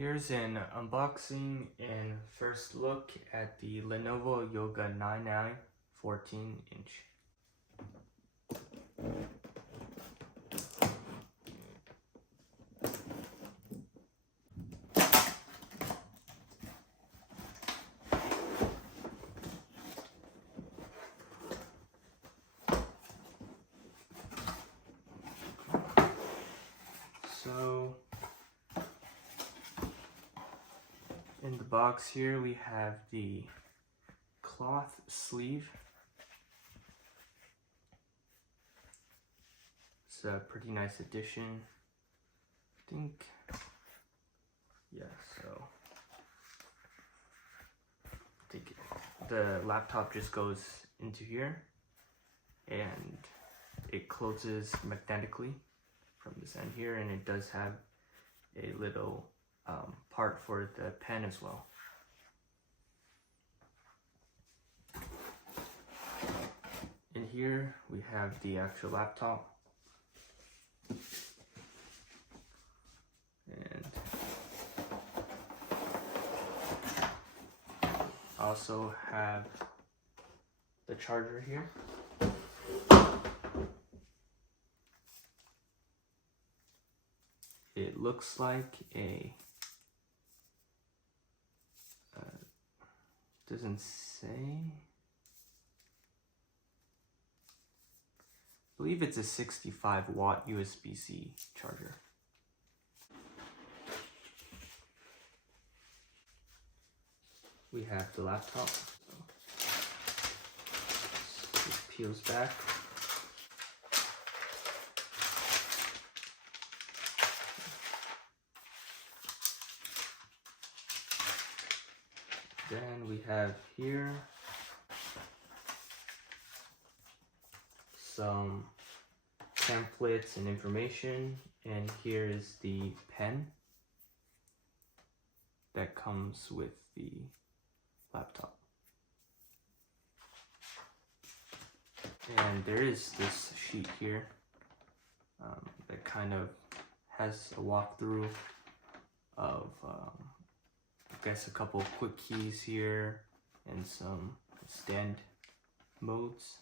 Here's an unboxing and first look at the Lenovo Yoga 99 14-inch. So in the box here we have the cloth sleeve. It's a pretty nice addition, I think. Yeah, so I think the laptop just goes into here and it closes magnetically from this end here, and it does have a little part for the pen as well. In here we have the actual laptop, and I also have the charger here. It looks like a doesn't say. I believe it's a 65-watt USB-C charger. We have the laptop. So this peels back. Then we have here some pamphlets and information, and here is the pen that comes with the laptop. And there is this sheet here that kind of has a walkthrough of I guess a couple quick keys here and some stand modes.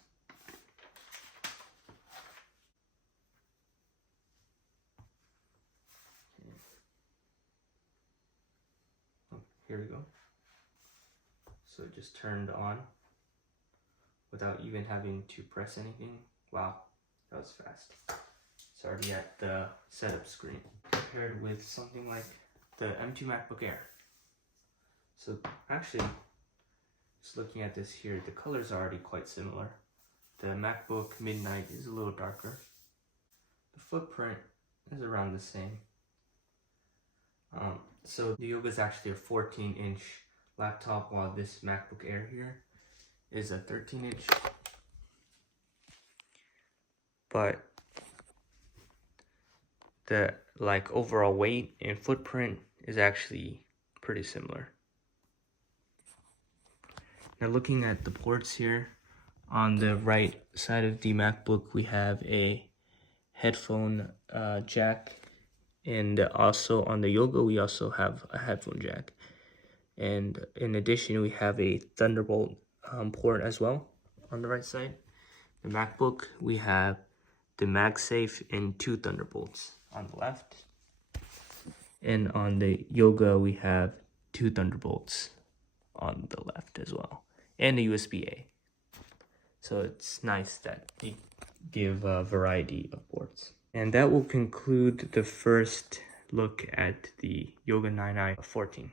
Oh, here we go. So it just turned on without even having to press anything. Wow, that was fast. It's already at the setup screen. Compared with something like the M2 MacBook Air. So actually, just looking at this here, the colors are already quite similar. The MacBook Midnight is a little darker. The footprint is around the same. So the Yoga is actually a 14-inch laptop, while this MacBook Air here is a 13-inch. But the overall weight and footprint is actually pretty similar. Now looking at the ports here, on the right side of the MacBook we have a headphone jack, and also on the Yoga we also have a headphone jack. And in addition we have a Thunderbolt port as well on the right side. The MacBook we have the MagSafe and 2 Thunderbolts on the left. And on the Yoga we have 2 Thunderbolts on the left as well, and a USB-A. So it's nice that they give a variety of ports. And that will conclude the first look at the Yoga 99 14.